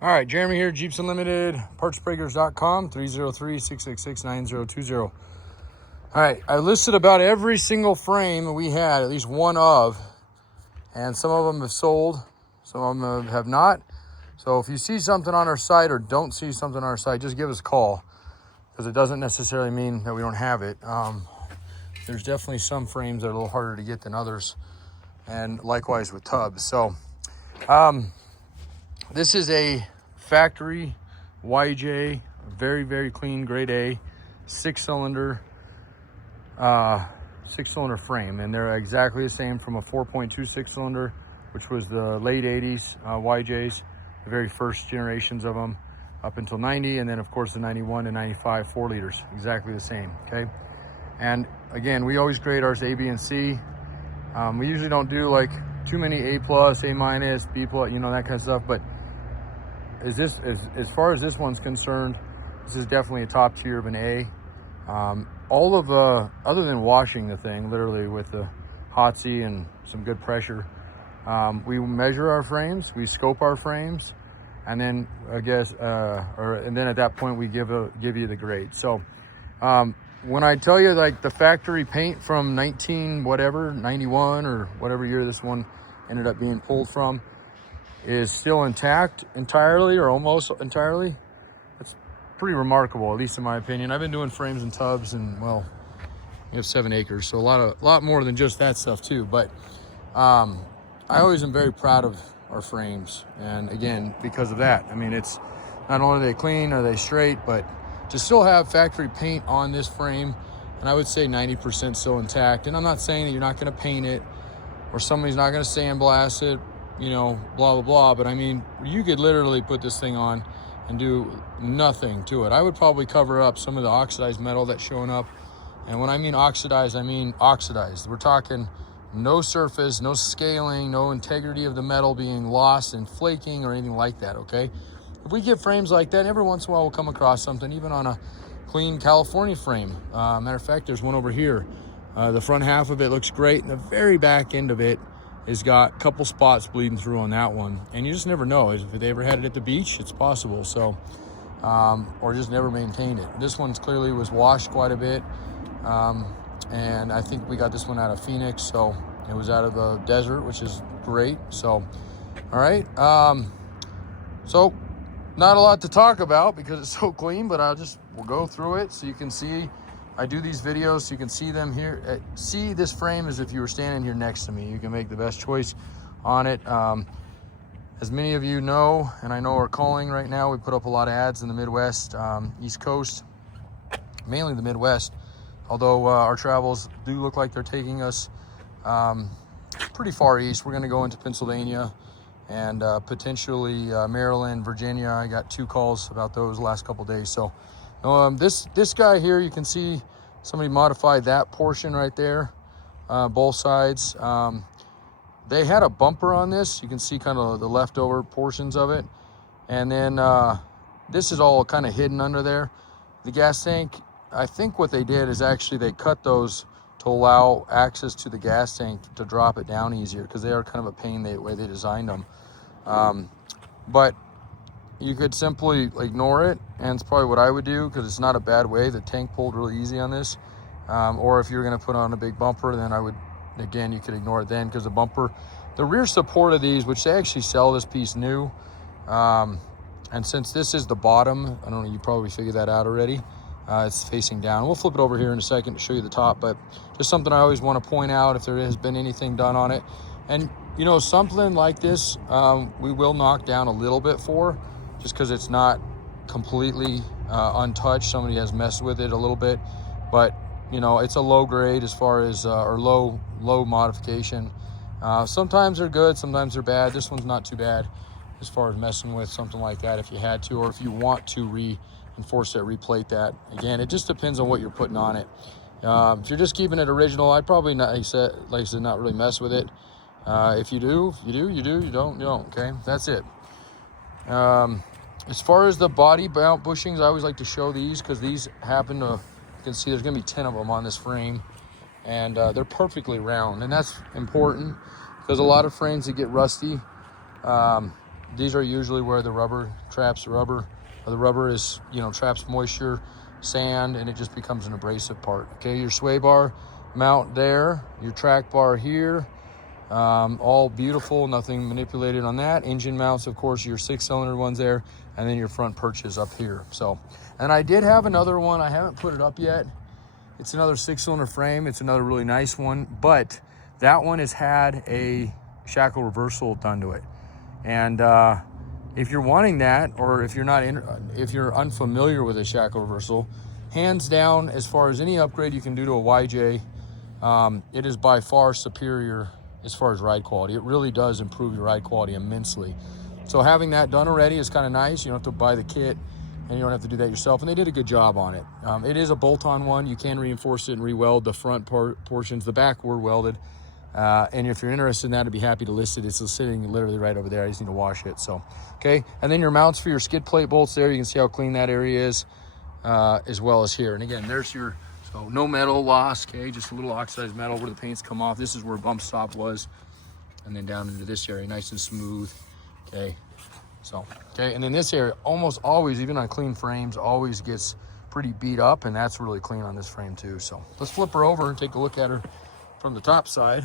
All right, Jeremy here, Jeeps Unlimited, partsbreakers.com, 303-666-9020. All right, I listed about every single frame we had, at least one of, and some of them have sold, some of them have not. So if you see something on our site or don't see something on our site, just give us a call, because it doesn't necessarily mean that we don't have it. There's definitely some frames that are a little harder to get than others, and likewise with tubs. So this is a factory YJ, very, very clean, grade A, six-cylinder frame, and they're exactly the same from a 4.26 cylinder, which was the late 80s YJs, the very first generations of them up until 90, and then of course the 91 to 95 4 liters, exactly the same. Okay, and again, we always grade ours A, B, and C. We usually don't do like too many A plus, A minus, B plus, you know, that kind of stuff, but as far as this one's concerned, this is definitely a top tier of an A. All of other than washing the thing literally with the Hotsy and some good pressure, we measure our frames, we scope our frames, and then and then at that point we give you the grade. So when I tell you like the factory paint from 91 or whatever year this one ended up being pulled from is still intact entirely or almost entirely, that's pretty remarkable, at least in my opinion. I've been doing frames and tubs, and well, we have 7 acres, so a lot more than just that stuff too. But I always am very proud of our frames, and again, because of that, I mean, it's not only are they clean, are they straight, but to still have factory paint on this frame, and I would say 90% still intact. And I'm not saying that you're not going to paint it or somebody's not going to sandblast it, you know, blah, blah, blah. But I mean, you could literally put this thing on and do nothing to it. I would probably cover up some of the oxidized metal that's showing up. And when I mean oxidized, I mean oxidized. We're talking no surface, no scaling, no integrity of the metal being lost and flaking or anything like that, okay? If we get frames like that, every once in a while we'll come across something, even on a clean California frame. Matter of fact, there's one over here. The front half of it looks great, and the very back end of it has got a couple spots bleeding through on that one. And you just never know. If they ever had it at the beach, it's possible. So, or just never maintained it. This one's clearly was washed quite a bit. And I think we got this one out of Phoenix. So it was out of the desert, which is great. So, all right. So not a lot to talk about because it's so clean, but we'll go through it so you can see. I do these videos so you can see them here. See this frame as if you were standing here next to me. You can make the best choice on it. As many of you know, and I know are calling right now, we put up a lot of ads in the Midwest, East Coast, mainly the Midwest, although our travels do look like they're taking us pretty far east. We're gonna go into Pennsylvania and potentially Maryland, Virginia. I got 2 calls about those last couple days. So this guy here, you can see somebody modified that portion right there, both sides. They had a bumper on this. You can see kind of the leftover portions of it. And then this is all kind of hidden under there. The gas tank, I think what they did is actually they cut those to allow access to the gas tank to drop it down easier, because they are kind of a pain the way they designed them. But you could simply ignore it, and it's probably what I would do, because it's not a bad way. The tank pulled really easy on this. Or if you're going to put on a big bumper, then I would, again, you could ignore it then, because the rear support of these, which they actually sell this piece new, and since this is the bottom, I don't know, you probably figured that out already. It's facing down. We'll flip it over here in a second to show you the top, but just something I always want to point out if there has been anything done on it. And you know, something like this, we will knock down a little bit for, just because it's not completely untouched. Somebody has messed with it a little bit, but you know, it's a low grade as far as or low modification. Sometimes they're good, sometimes they're bad. This one's not too bad as far as messing with something like that if you had to, or if you want to reinforce it, replate that. Again, it just depends on what you're putting on it. If you're just keeping it original, I'd probably not, like I said, not really mess with it. If you do, you do. You don't, you don't. Okay, that's it. As far as the body mount bushings, I always like to show these, because these happen to, you can see there's going to be 10 of them on this frame, and they're perfectly round, and that's important, because a lot of frames that get rusty, these are usually where the rubber traps the rubber, or the rubber is, you know, traps moisture, sand, and it just becomes an abrasive part. Okay, your sway bar mount there, your track bar here, all beautiful, nothing manipulated on that. Engine mounts, of course, your 6-cylinder ones there, and then your front perches up here. So, and I did have another one, I haven't put it up yet. It's another 6-cylinder frame. It's another really nice one, but that one has had a shackle reversal done to it. And if you're wanting that, or if you're unfamiliar with a shackle reversal, hands down, as far as any upgrade you can do to a YJ, it is by far superior as far as ride quality. It really does improve your ride quality immensely. So having that done already is kind of nice. You don't have to buy the kit, and you don't have to do that yourself. And they did a good job on it. It is a bolt-on one. You can reinforce it and re-weld the front portions. The back were welded. And if you're interested in that, I'd be happy to list it. It's sitting literally right over there. I just need to wash it. So, okay. And then your mounts for your skid plate bolts there. You can see how clean that area is, as well as here. And again, there's your, so no metal loss, okay? Just a little oxidized metal where the paints come off. This is where bump stop was. And then down into this area, nice and smooth, okay? So, okay, and then this area almost always, even on clean frames, always gets pretty beat up, and that's really clean on this frame too. So let's flip her over and take a look at her from the top side.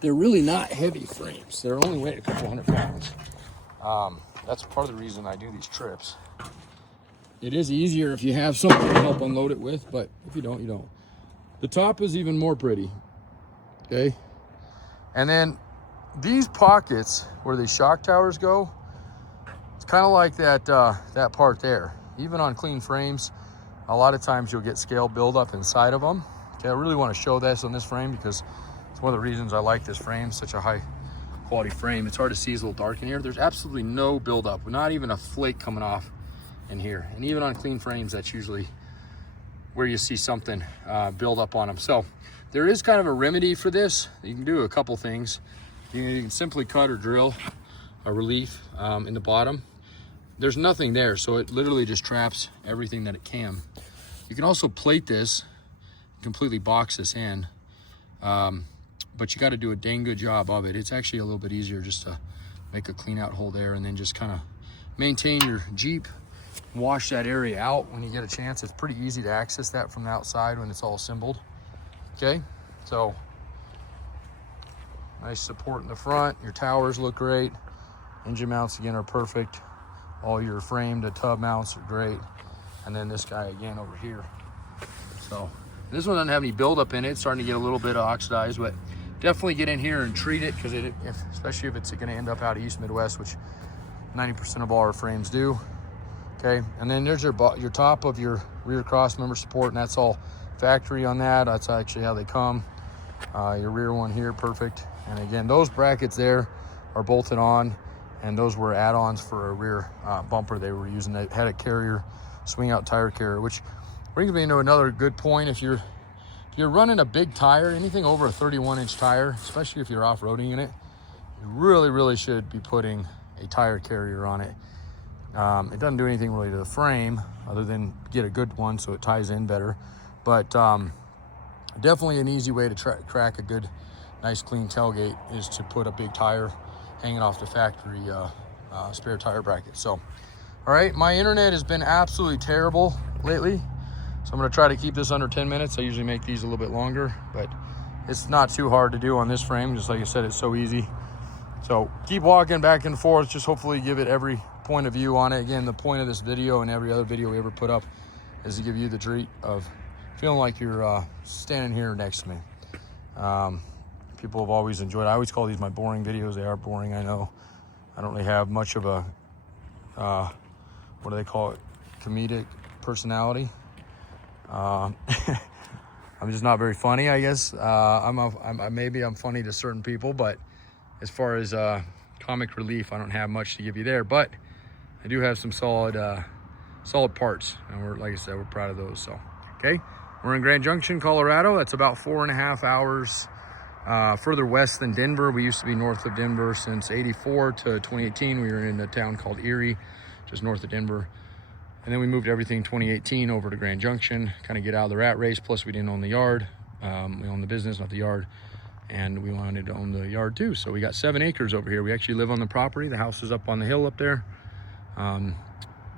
They're really not heavy frames. They're only weight a couple 100 pounds. That's part of the reason I do these trips. It is easier if you have something to help unload it with, but if you don't, you don't. The top is even more pretty, okay? And then these pockets where the shock towers go, it's kind of like that that part there. Even on clean frames, a lot of times you'll get scale buildup inside of them. Okay, I really want to show this on this frame because it's one of the reasons I like this frame, such a high quality frame. It's hard to see, it's a little dark in here. There's absolutely no buildup, not even a flake coming off in here. And even on clean frames, that's usually where you see something build up on them. So there is kind of a remedy for this. You can do a couple things. You can simply cut or drill a relief in the bottom. There's nothing there, so it literally just traps everything that it can. You can also plate this, completely box this in, but you got to do a dang good job of it. It's actually a little bit easier just to make a clean out hole there and then just kind of maintain your Jeep, wash that area out when you get a chance. It's pretty easy to access that from the outside when it's all assembled. Okay, so nice support in the front. Your towers look great. Engine mounts again are perfect. All your frame to tub mounts are great. And then this guy again over here. So this one doesn't have any buildup in it. It's starting to get a little bit oxidized, but definitely get in here and treat it, because especially if it's going to end up out East Midwest, which 90% of all our frames do. Okay, and then there's your top of your rear cross member support, and that's all factory on that. That's actually how they come. Your rear one here, perfect. And again, those brackets there are bolted on, and those were add-ons for a rear bumper they were using. They had a carrier, swing out tire carrier, which brings me into another good point. If you're running a big tire, anything over a 31-inch tire, especially if you're off-roading in it, you really should be putting a tire carrier on it. It doesn't do anything really to the frame other than get a good one so it ties in better. But definitely an easy way to crack a good, nice, clean tailgate is to put a big tire hanging off the factory spare tire bracket. So, all right, my internet has been absolutely terrible lately. So I'm gonna try to keep this under 10 minutes. I usually make these a little bit longer, but it's not too hard to do on this frame. Just like I said, it's so easy. So keep walking back and forth, just hopefully give it every point of view on it. Again, the point of this video and every other video we ever put up is to give you the treat of feeling like you're standing here next to me. People have always enjoyed it. I always call these my boring videos. They are boring, I know. I don't really have much of a, what do they call it? Comedic personality. I'm just not very funny, I guess. Maybe I'm funny to certain people, but as far as comic relief, I don't have much to give you there. But I do have some solid parts, and like I said, we're proud of those. So, okay, we're in Grand Junction, Colorado. That's about 4.5 hours further west than Denver. We used to be north of Denver since '84 to 2018. We were in a town called Erie, just north of Denver. And then we moved everything 2018 over to Grand Junction, kind of get out of the rat race. Plus we didn't own the yard. We owned the business, not the yard. and we wanted to own the yard too. So we got 7 acres over here. We actually live on the property. The house is up on the hill up there. And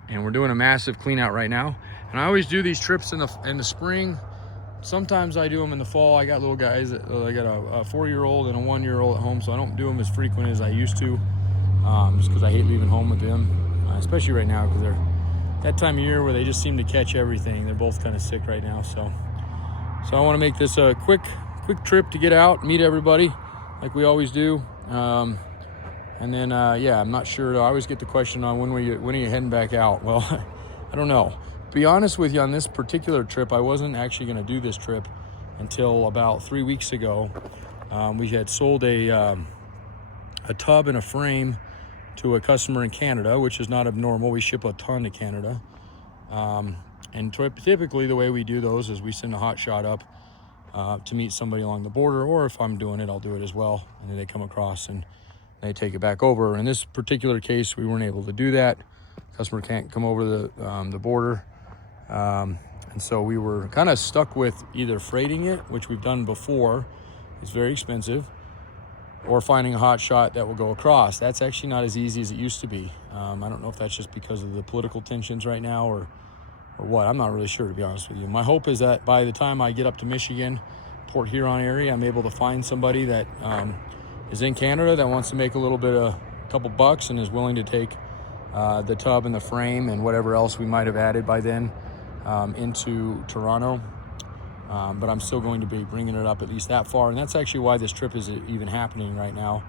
we're doing a massive clean out right now. And I always do these trips in the spring. Sometimes I do them in the fall. I got little guys. I got a 4-year-old and a 1-year-old at home, so I don't do them as frequent as I used to, just because I hate leaving home with them, especially right now because they're that time of year where they just seem to catch everything. They're both kind of sick right now, so I want to make this a quick trip to get out, meet everybody, like we always do. And then yeah, I'm not sure. I always get the question on when are you heading back out? Well, I don't know. To be honest with you, on this particular trip, I wasn't actually going to do this trip until about 3 weeks ago. We had sold a tub and a frame to a customer in Canada, which is not abnormal. We ship a ton to Canada. And typically the way we do those is we send a hot shot up to meet somebody along the border, or if I'm doing it, I'll do it as well. And then they come across and they take it back over. In this particular case, we weren't able to do that. Customer can't come over the border. And so we were kind of stuck with either freighting it, which we've done before. It's very expensive. Or finding a hot shot that will go across. That's actually not as easy as it used to be. I don't know if that's just because of the political tensions right now or what. I'm not really sure, to be honest with you. My hope is that by the time I get up to Michigan, Port Huron area, I'm able to find somebody that is in Canada that wants to make a couple bucks and is willing to take the tub and the frame and whatever else we might have added by then into Toronto. But I'm still going to be bringing it up at least that far, and that's actually why this trip is even happening right now.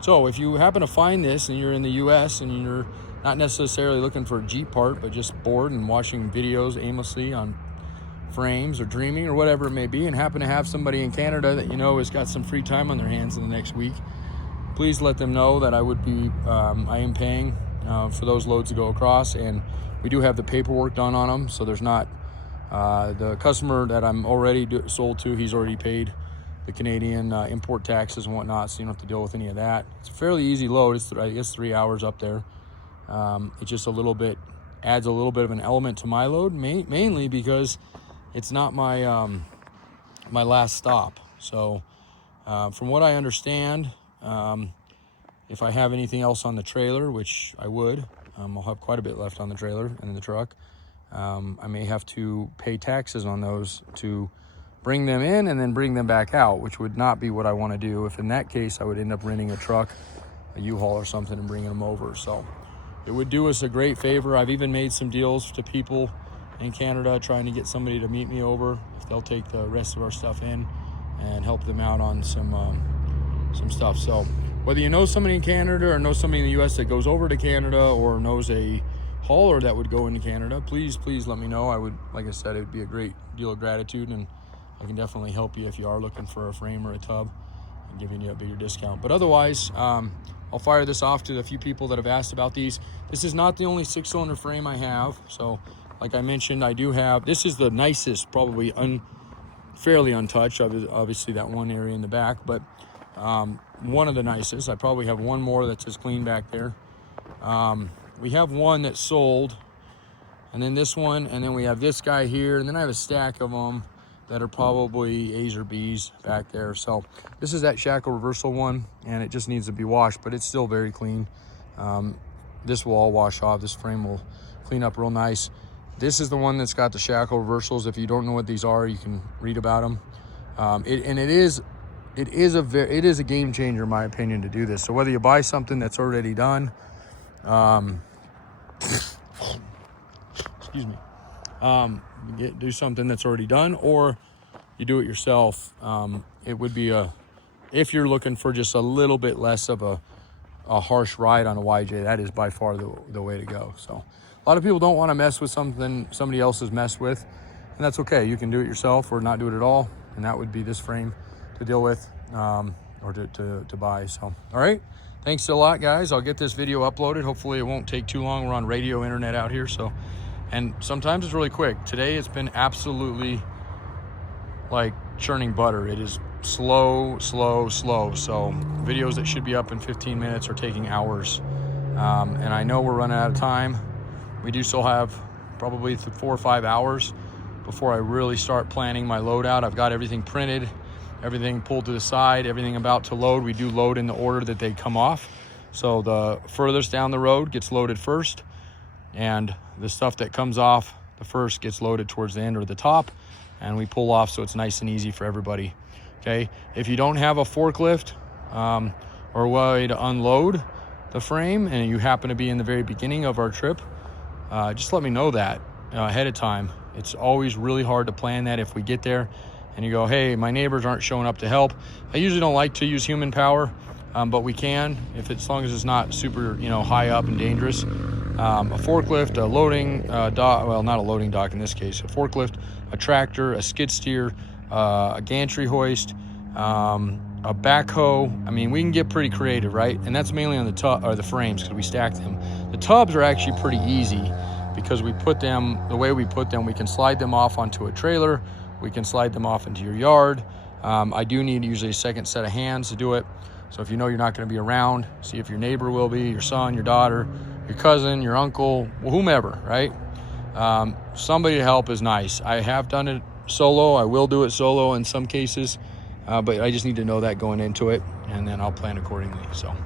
So if you happen to find this and you're in the US and you're not necessarily looking for a Jeep part, but just bored and watching videos aimlessly on frames or dreaming or whatever it may be, and happen to have somebody in Canada that you know has got some free time on their hands in the next week, please let them know that I am paying for those loads to go across, and we do have the paperwork done on them, so there's not the customer that I'm already sold to, he's already paid the Canadian import taxes and whatnot, so you don't have to deal with any of that. It's a fairly easy load. It's I guess 3 hours up there. It just adds a little bit of an element to my load, mainly because it's not my my last stop. So from what I understand, if I have anything else on the trailer, which I would, I'll have quite a bit left on the trailer and in the truck. I may have to pay taxes on those to bring them in and then bring them back out, which would not be what I want to do. If in that case, I would end up renting a truck, a U-Haul or something, and bringing them over. So it would do us a great favor. I've even made some deals to people in Canada trying to get somebody to meet me over if they'll take the rest of our stuff in and help them out on some stuff. So whether you know somebody in Canada or know somebody in the US that goes over to Canada or knows a hauler that would go into Canada, please let me know. I would, like I said, it would be a great deal of gratitude, and I can definitely help you if you are looking for a frame or a tub and giving you a bigger discount. But otherwise, I'll fire this off to the few people that have asked about these. This is not the only 6-cylinder frame I have. So like I mentioned, I do have, this is the nicest, probably fairly untouched, obviously that one area in the back, but one of the nicest. I probably have one more that's as clean back there. We have one that's sold, and then this one, and then we have this guy here, and then I have a stack of them that are probably A's or B's back there. So this is that shackle reversal one, and it just needs to be washed, but it's still very clean. This will all wash off. This frame will clean up real nice. This is the one that's got the shackle reversals. If you don't know what these are, you can read about them. It is a game changer, in my opinion, to do this. So whether you buy something that's already done, excuse me, do something that's already done, or you do it yourself, it would be if you're looking for just a little bit less of a harsh ride on a YJ, that is by far the way to go. So a lot of people don't want to mess with something somebody else has messed with, and that's okay. You can do it yourself or not do it at all, and that would be this frame to deal with, or to buy. So all right, thanks a lot, guys. I'll get this video uploaded. Hopefully it won't take too long. We're on radio internet out here, so, and sometimes it's really quick. Today it's been absolutely like churning butter. It is slow. So videos that should be up in 15 minutes are taking hours. And I know we're running out of time. We do still have probably 4 or 5 hours before I really start planning my load out. I've got everything printed. everything pulled to the side, everything about to load. We do load in the order that they come off. So the furthest down the road gets loaded first, and the stuff that comes off the first gets loaded towards the end or the top, and we pull off so it's nice and easy for everybody. Okay, if you don't have a forklift or a way to unload the frame and you happen to be in the very beginning of our trip, just let me know that ahead of time. It's always really hard to plan that if we get there and you go, hey, my neighbors aren't showing up to help. I usually don't like to use human power, but we can as long as it's not super high up and dangerous. A forklift, a loading dock, well, not a loading dock in this case, a forklift, a tractor, a skid steer, a gantry hoist, a backhoe. I mean, we can get pretty creative, right? And that's mainly on the frames because we stack them. The tubs are actually pretty easy because we put them, the way we put them, we can slide them off onto a trailer, we can slide them off into your yard. I do need usually a second set of hands to do it. So if you know you're not going to be around, see if your neighbor will be, your son, your daughter, your cousin, your uncle, whomever, right? Somebody to help is nice. I have done it solo. I will do it solo in some cases, but I just need to know that going into it, and then I'll plan accordingly. So, all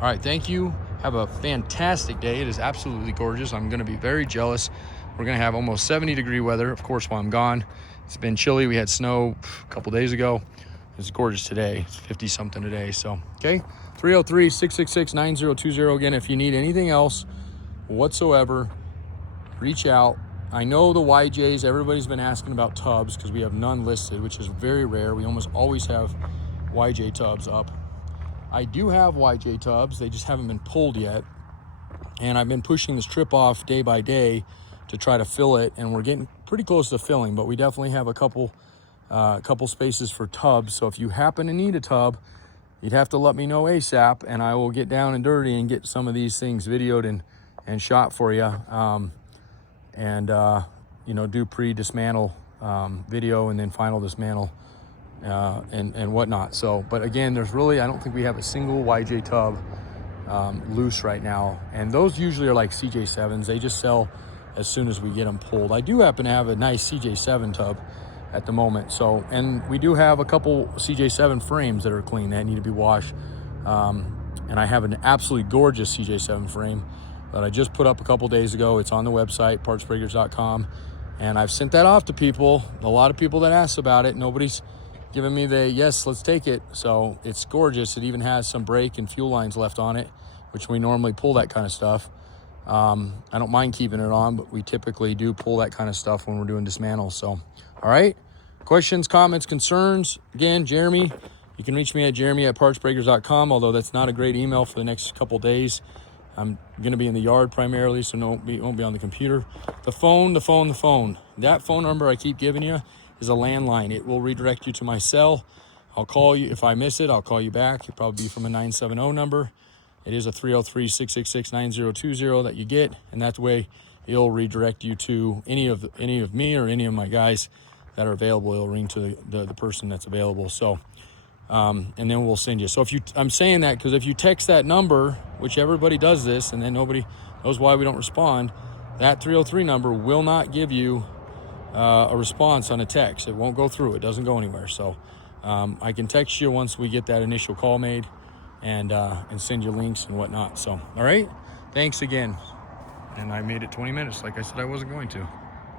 right, thank you. Have a fantastic day. It is absolutely gorgeous. I'm going to be very jealous. We're going to have almost 70-degree weather, of course, while I'm gone. It's been chilly. We had snow a couple days ago. It's gorgeous today. It's 50-something today. So, okay, 303-666-9020. Again, if you need anything else whatsoever, reach out. I know the YJs, everybody's been asking about tubs because we have none listed, which is very rare. We almost always have YJ tubs up. I do have YJ tubs. They just haven't been pulled yet. And I've been pushing this trip off day by day to try to fill it, and we're getting pretty close to filling, but we definitely have a couple spaces for tubs. So if you happen to need a tub, you'd have to let me know ASAP, and I will get down and dirty and get some of these things videoed and shot for you, do pre-dismantle video and then final dismantle and whatnot. So, but again, I don't think we have a single YJ tub loose right now, and those usually are like CJ7s. They just sell as soon as we get them pulled. I do happen to have a nice CJ7 tub at the moment. So, and we do have a couple CJ7 frames that are clean that need to be washed. And I have an absolutely gorgeous CJ7 frame that I just put up a couple days ago. It's on the website, partsbreakers.com. And I've sent that off to people. A lot of people that asked about it. Nobody's given me the, yes, let's take it. So it's gorgeous. It even has some brake and fuel lines left on it, which we normally pull that kind of stuff. I don't mind keeping it on, but we typically do pull that kind of stuff when we're doing dismantle. So, all right. Questions, comments, concerns? Again, Jeremy, you can reach me at jeremy@partsbreakers.com, although that's not a great email for the next couple days. I'm going to be in the yard primarily, so won't be on the computer. The phone. That phone number I keep giving you is a landline. It will redirect you to my cell. I'll call you. If I miss it, I'll call you back. It'll probably be from a 970 number. It is a 303-666-9020 that you get, and that way it'll redirect you to any of me or any of my guys that are available. It'll ring to the person that's available. So, and then we'll send you. So I'm saying that because if you text that number, which everybody does this, and then nobody knows why we don't respond, that 303 number will not give you a response on a text. It won't go through. It doesn't go anywhere. So I can text you once we get that initial call made, and send you links and whatnot. So, all right. Thanks again. And I made it 20 minutes like I said I wasn't going to.